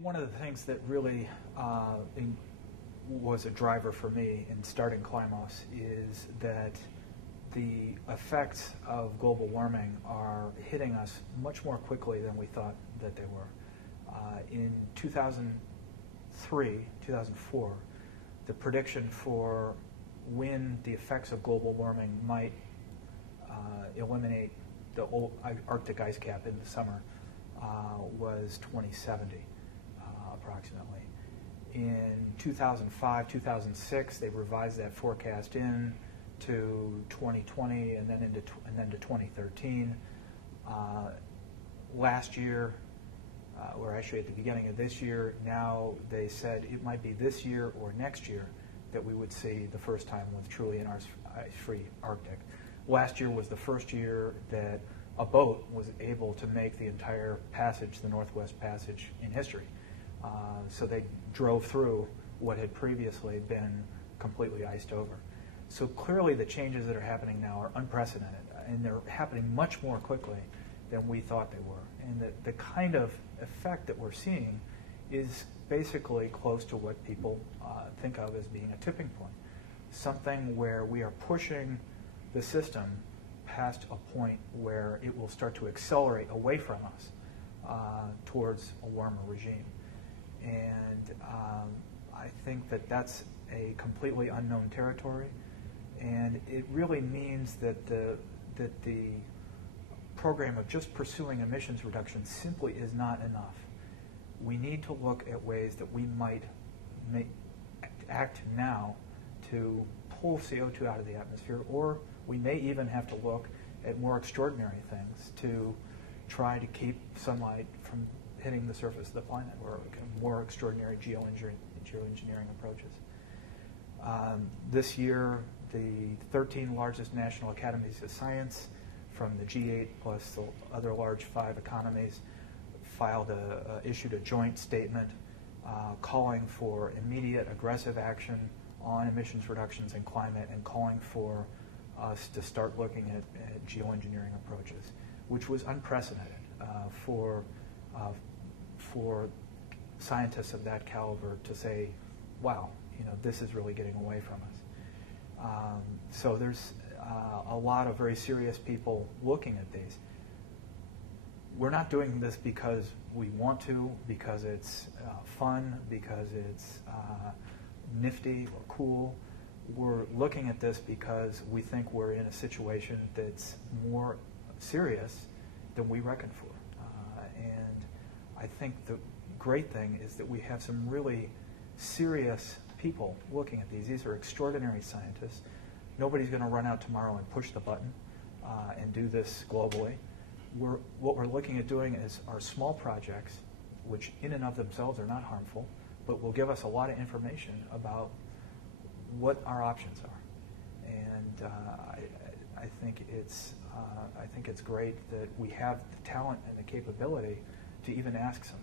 One of the things that really was a driver for me in starting Climos is that the effects of global warming are hitting us much more quickly than we thought that they were. In 2003, 2004, the prediction for when the effects of global warming might eliminate the old Arctic ice cap in the summer was 2070, approximately. In 2005, 2006, they revised that forecast in to 2020 and then to 2013. Last year, or actually at the beginning of this year, now they said it might be this year or next year that we would see the first time with truly an ice-free Arctic. Last year was the first year that a boat was able to make the entire passage, the Northwest Passage, in history. So they drove through what had previously been completely iced over. So clearly the changes that are happening now are unprecedented, and they're happening much more quickly than we thought they were. And the kind of effect that we're seeing is basically close to what people think of as being a tipping point. Something where we are pushing the system past a point where it will start to accelerate away from us towards a warmer regime. And I think that that's a completely unknown territory, and it really means that the program of just pursuing emissions reduction simply is not enough. We need to look at ways that we might act now to pull CO2 out of the atmosphere, or we may even have to look at more extraordinary things to try to keep sunlight from hitting the surface of the planet, or more extraordinary geoengineering approaches. This year, the 13 largest national academies of science from the G8 plus the other large 5 economies issued a joint statement calling for immediate aggressive action on emissions reductions and climate, and calling for us to start looking at geoengineering approaches, which was unprecedented for scientists of that caliber to say, wow, this is really getting away from us. So there's a lot of very serious people looking at these. We're not doing this because we want to, because it's fun, because it's nifty or cool. We're looking at this because we think we're in a situation that's more serious than we reckon for. And I think the great thing is that we have some really serious people looking at these. These are extraordinary scientists. Nobody's going to run out tomorrow and push the button and do this globally. What we're looking at doing are small projects, which in and of themselves are not harmful, but will give us a lot of information about what our options are. And I think it's great that we have the talent and the capability to even ask some